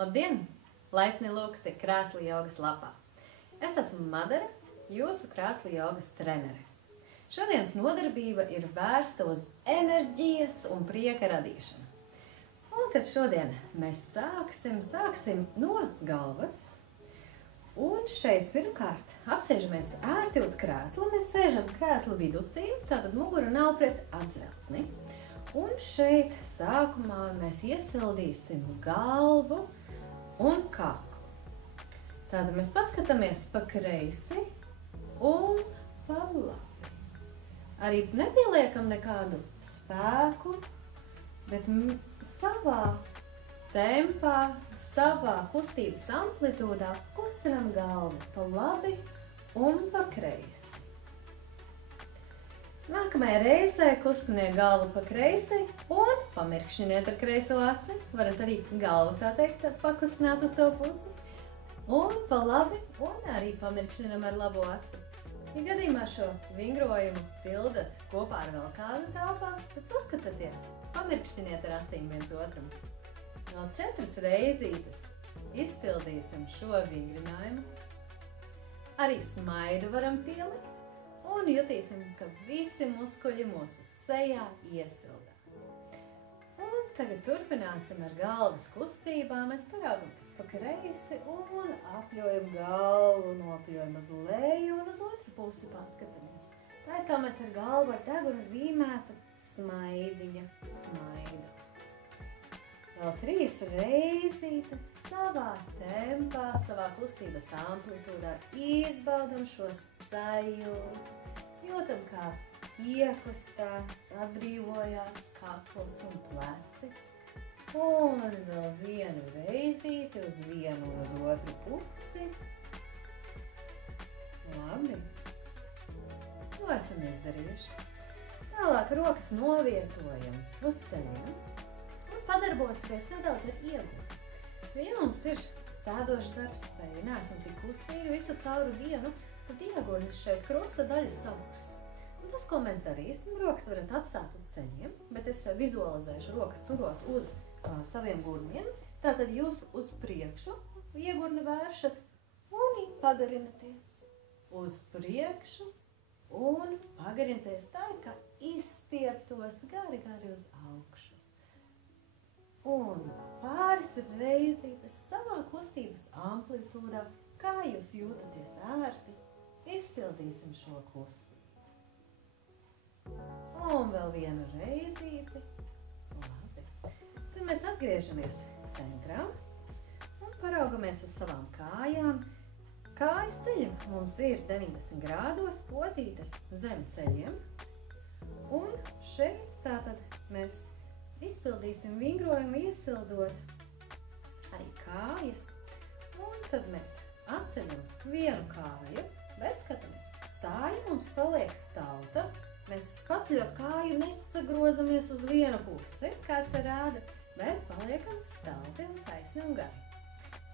Labdien! Laipni lūgti Krēsla jogas lapā. Es esmu Madara, jūsu Krēsla jogas trenere. Šodienas nodarbība ir vērsta uz enerģijas un prieka radīšanu. Un tad šodien mēs sāksim no galvas. Un šeit pirmkārt apsēžamies ērti uz krēsla. Mēs sēžam krēsla viducī, tātad mugura nav pret atzeltni. Un šeit sākumā mēs iesildīsim galvu un kaklu. Tātad mēs paskatāmies pa kreisi un pa labi. Arī nepieliekam nekādu spēku, bet savā tempā, savā kustības amplitūdā kustinam galvu pa labi un pa kreisi. Nākamajā reizē kustiniet galvu pa kreisi un pamirkšķiniet ar kreiso aci. Varat arī galvu, tā teikt, pakustināt uz to pusi. Un pa labi un arī pamirkšķinam ar labo aci. Ja gadījumā šo vingrojumu pildat kopā ar vēl kādu telpā, tad saskatieties, pamirkšķiniet ar acīm viens otram. Vēl 4 reizītes izpildīsim šo vingrinājumu. Arī smaidu varam pielikt. Un jutīsim, ka visi muskuļi mūsu sejā iesildās. Un tagad turpināsim ar galvas kustībām. Mēs paraugamies pa kreisi un apļojam galvu, nopļojam uz leju un uz otru pusi paskatāmies. Tā ir kā mēs ar galvu ar degunu zīmētu smaidiņa smaidu. Vēl 3 reizītes savā tempā, savā kustības amplitūdā izbaudam šo sajūtu. Jūtam, kā iekustās, atbrīvojās kakls un pleci. Un vēl vienu reizīti uz vienu un uz otru pusi. Labi. To esam izdarījuši. Tālāk rokas novietojam uz ceļiem un padarbosimies nedaudz ar ieguli. Jo, ja mums ir sēdošs darbs, vai neesam tik kustīgi visu cauru dienu, tad ieguļas šeit krusta daļas sakrust. Un tas, ko mēs darīsim, rokas varat atstāt uz ceļiem, bet es vizualizēšu rokas turot uz saviem gurniem. Tātad jūs uz priekšu iegurni vēršat un pagarinaties. Uz priekšu un pagarinaties tā, ka izstieptos gari uz augšu. Un pāris reizītes savā kustības amplitūdā, kā jūs jūtaties ērti, izpildīsim šo kustību. Un vēl vienu reizīti. Labi. Tad mēs atgriežamies centrā un paraugamies uz savām kājām. Kājas ceļi mums ir 90 grādos potītas zem ceļiem. Un šeit tātad mēs izpildīsim vingrojumu, iesildot arī kājas. Un tad mēs atceļam vienu kāju, bet skatāmies, stāja mums paliek stalta. Mēs paceļot kāju nesagrozamies uz vienu pusi, kāds te rāda, bet paliekam stalti un taisni un gari.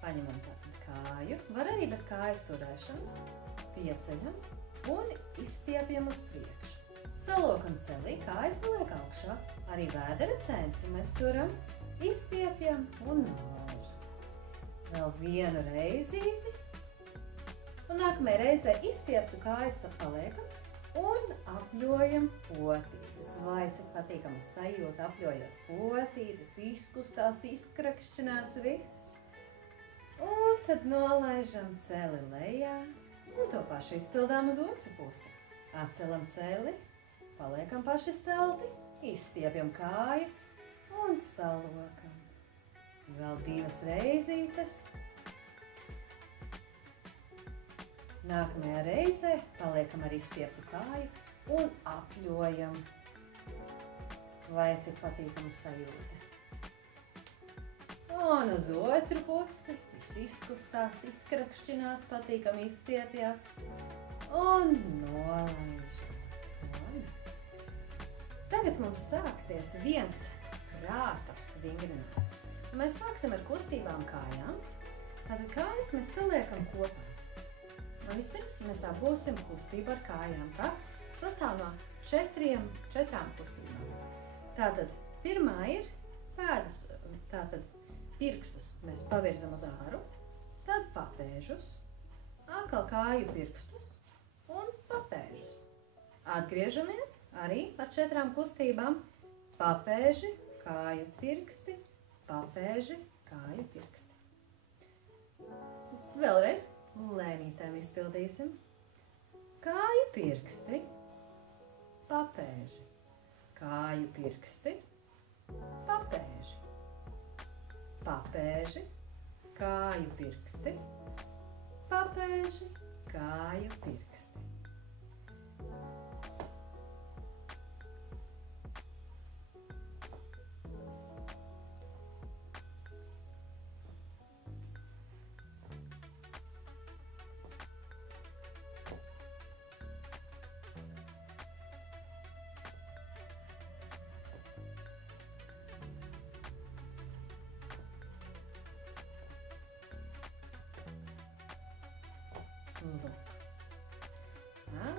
Paņemam tātad kāju, var arī bez kājas turēšanas, pieceļam un izstiepjam uz priekšu. Salokam celī, kāja paliek augšā, arī vēdera centru mēs turam, izstiepjam un nolaižam. Vēl vienu reizīti. Un nākamajā reizē izstieptu kājas paliekam un apļojam potītes. Vai cik patīkama sajūta apļojot potītes, izkustās, izkrakšķinās viss. Un tad nolaižam celi lejā un to pašu izpildām uz otru pusi. Atcelam celi, paliekam paši stelti, izstiepjam kāju un salokam. Vēl 2 reizītes. Nākamajā reizē paliekam ar izstieptu kāju un apļojam. Vai cik patīkama sajūta. Un uz otru pusi izkustās, izkrakšķinās, patīkami izstiepjās un nolaižam. Tagad mums sāksies viens prāta vingrinājums. Mēs sāksim ar kustībām kājām. Tātad kājas mēs saliekam kopā. Un vispirms mēs būsim kustību ar kājām, kā sastāv no 4 kustībām. Tātad pirmā ir pēdas, tātad pirkstus mēs pavirzam uz āru, tad papēžus, atkal kāju pirkstus un papēžus. Atgriežamies arī ar 4 kustībām. Papēži, kāju pirksti, papēži, kāju pirksti. Vēlreiz lēnītēm izpildīsim. Kāju pirksti, papēži, kāju pirksti, papēži, papēži, kāju pirksti, papēži, kāju pirksti.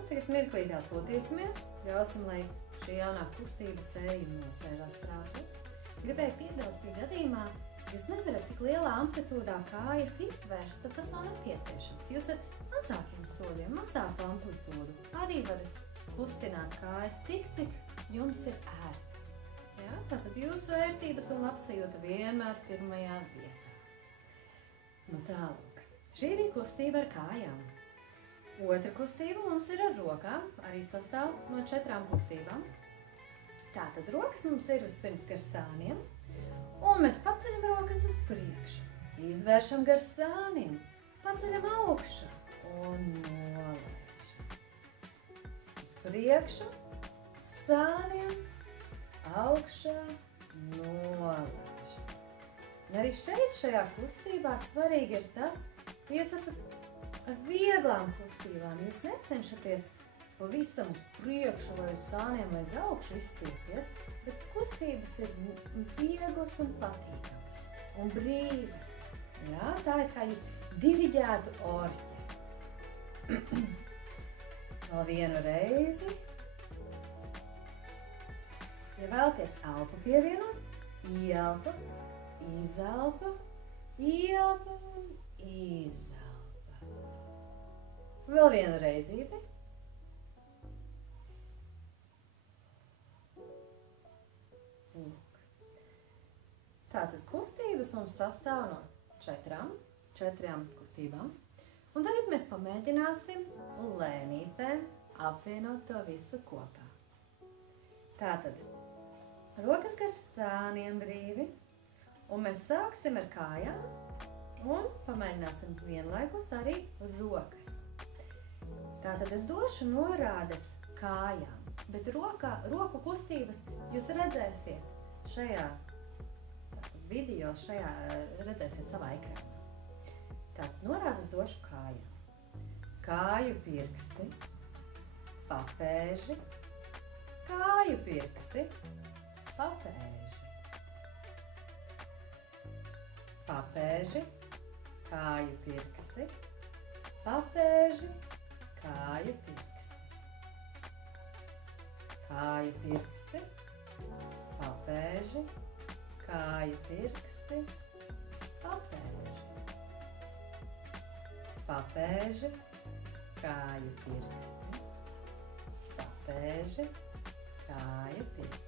Tagad mirklīgi atpūtīsimies, ļausim, lai šī jaunā kustība sēju nosēžās prātos. Gribēju piebilst, ka gadījumā jūs nevarat tik lielā amplitūdā kājas izvērst, tad tas nav nepieciešams. Jūs ar mazākiem soļiem, mazāku amplitūdu arī varat kustināt kājas tik, cik jums ir ērti. Ja? Tātad jūsu ērtības un labsajūta vienmēr pirmajā vietā. Nu tālūk, šī ir kustība ar kājām. Otra kustība mums ir ar rokām, arī sastāv no 4 kustībām. Tātad rokas mums ir vispirms gar sāniem, un mēs paceļam rokas uz priekšu. Izvēršam gar sāniem, paceļam augšā un nolaižam. Uz priekšu, sāniem, augšā, nolaižam. Un arī šajā kustībā svarīgi ir tas, ka jūs esat ar vieglām kustībām. Jūs necenšaties pavisam uz priekšu vai uz sāniem vai uz augšu izstiepties, bet kustības ir vieglas un patīkamas un brīvas. Jā, tā ir kā jūs diriģētu orķestri. Vēl vienu reizi. Ja vēlaties elpu pievienot, ielpa, izelpa, ielpa un izelpa. Vēl vienu reizīti. Tātad kustības mums sastāv no 4 kustībām. Un tagad mēs pamēģināsim lēnītēm apvienot to visu kopā. Tātad rokas gar sāniem brīvi. Un mēs sāksim ar kājām un pamēģināsim vienlaikus arī rokas. Tātad es došu norādes kājām, bet roku kustības jūs redzēsiet šajā video, redzēsiet savā ekrānā. Tātad norādes došu kājām. Kāju pirksti, papēži, kāju pirksti, papēži, papēži, kāju pirksti, papēži, kāju pirksti, kāju pirksti, papēži, kāju pirksti, papēži, papēži, kāju pirksti, papēži, kāju pirksti.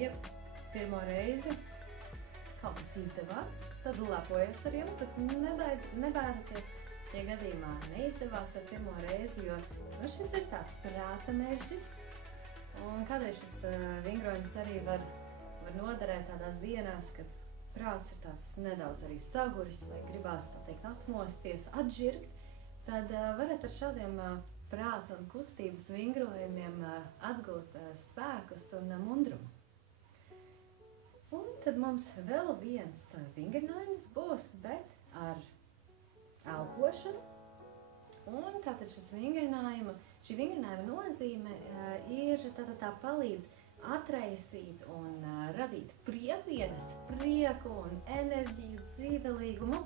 Ja pirmo reizi kaut kas izdevās, tad lepojos ar jums, bet nebēdaties, ja gadījumā neizdevās ar pirmo reizi, jo šis ir tāds prāta mežģis, Un kādreiz šis vingrojums arī var noderēt tādās dienās, kad prāts ir tāds nedaudz arī saguris vai gribās, tā teikt, atmosties, atžirgt, tad varat ar šādiem prāta un kustības vingrojumiem atgūt spēkus un mundrumu. Un tad mums vēl viens vingrinājums būs, bet ar elpošanu. Un tātad šī vingrinājuma nozīme ir tā palīdz atraisīt un radīt prieku, ienest prieku un enerģiju, dzīvelīgumu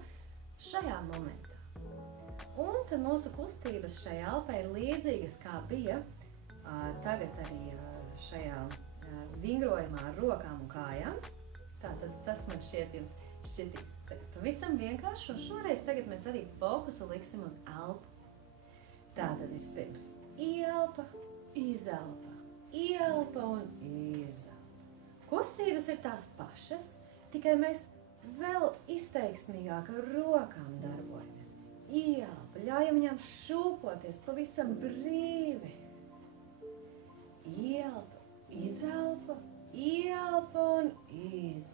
šajā momentā. Un tad mūsu kustības šai elpai ir līdzīgas, kā bija tagad arī šajā vingrojumā ar rokām un kājām. Tātad tas man šķitīs pavisam vienkārši, un šoreiz tagad mēs arī fokusu liksim uz elpu. Tātad vispirms ieelpa, izelpa, ieelpa un izelpa. Kustības ir tās pašas, tikai mēs vēl izteiksmīgāk ar rokām darbojamies. Ieelpa, ļaujam viņām šūpoties pavisam brīvi. Ieelpa, izelpa, ieelpa un izelpa.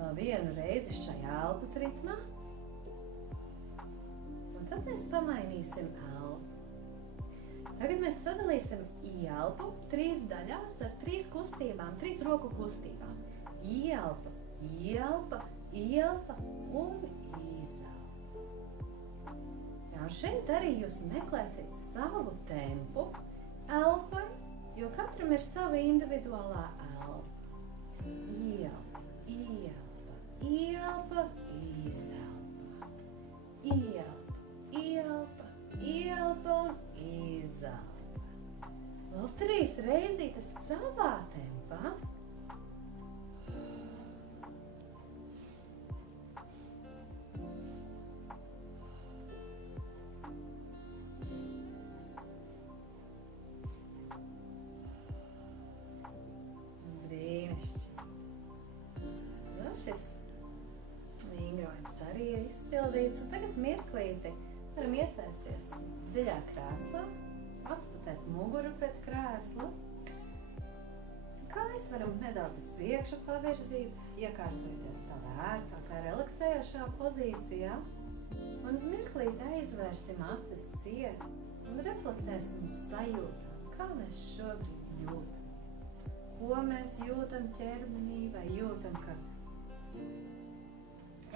Vēl vienu reizi šajā elpas ritmā. Un tad mēs pamainīsim elpu. Tagad mēs sadalīsim ieelpu 3 daļās ar 3 kustībām, 3 roku kustībām. Ieelpa, ieelpa, ieelpa un izelpa. Jā, un šeit arī jūs meklēsiet savu tempu elpai, jo katram ir sava individuālā elpa. Ieelpa, ieelpa, ieelpa, izelpa. Ieelpa, ieelpa, ieelpa un izelpa. Vēl 3 reizītes savā tempā. Šis vingrojums arī ir izpildīts, un tagad mirklīti varam iesaisties dziļā krēslā, atstatēt muguru pret krēslu. Kājas varam nedaudz uz priekšu pavirzīt, iekārtojoties tādā ērtākā, relaksējošā pozīcijā. Un uz mirklīti aizvērsim acis ciet un reflektēsim uz sajūtām, kā mēs šobrīd jūtamies. Ko mēs jūtam ķermenī, vai jūtam, ka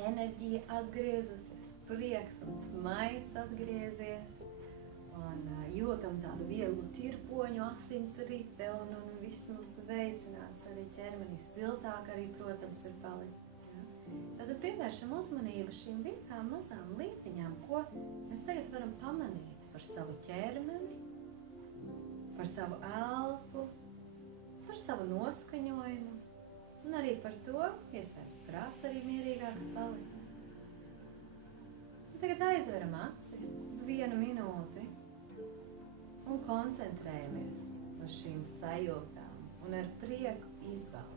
enerģija atgriezusies, prieks un smaids atgriezies, un jūtam tādu vieglu tirpoņu, asins rite, un viss mums veicinās, arī ķermenis siltāk arī, protams, ir palicis. Ja? Tātad pievēršam uzmanību šīm visām mazām lietiņām, ko mēs tagad varam pamanīt par savu ķermeni, par savu elpu, par savu noskaņojumu. Un arī par to, iespējams, prāts arī mierīgāks palicis. Un tagad aizveram acis uz 1 minūti un koncentrējamies uz šīm sajūtām un ar prieku izbaudām.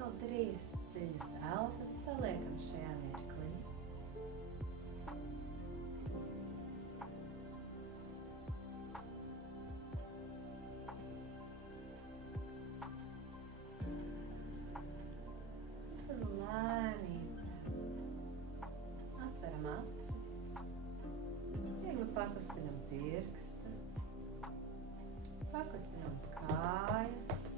Vēl 3 dziļas elpas paliekam šajā mirklī. pirkstus, pakustinām kājas.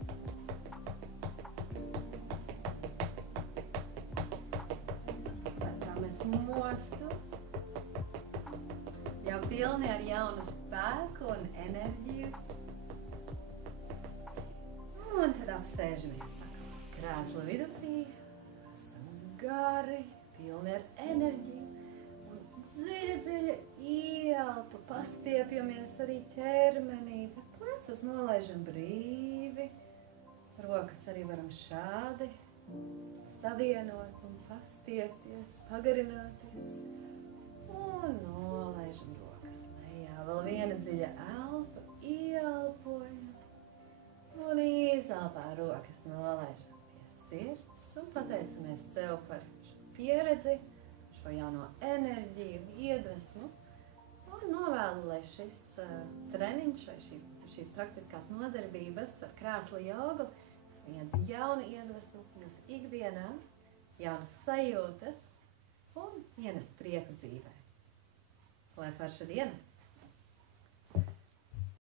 Vētramies mostus. Jau pilni ar jaunu spēku un enerģiju. Un tad apsēžamies krēsla viducī. Esam gari, pilni ar enerģiju. Un dziļi ieelpa, pastiepjamies arī ķermenī. Plecus nolaižam brīvi. Rokas arī varam šādi savienot un pastiepties, pagarināties. Un nolaižam rokas lejā. Vēl viena dziļa elpa, ieelpojam. Un izelpā rokas nolaižam pie sirds un pateicamies sev par šo pieredzi, šo jauno enerģiju, iedvesmu. Un novēlu, lai šis treniņš vai šīs praktiskās nodarbības ar krēsla jogu sniedz jaunu iedvesmu mūsu ikdienā, jaunas sajūtas un ienes prieku dzīvē. Lai forša diena!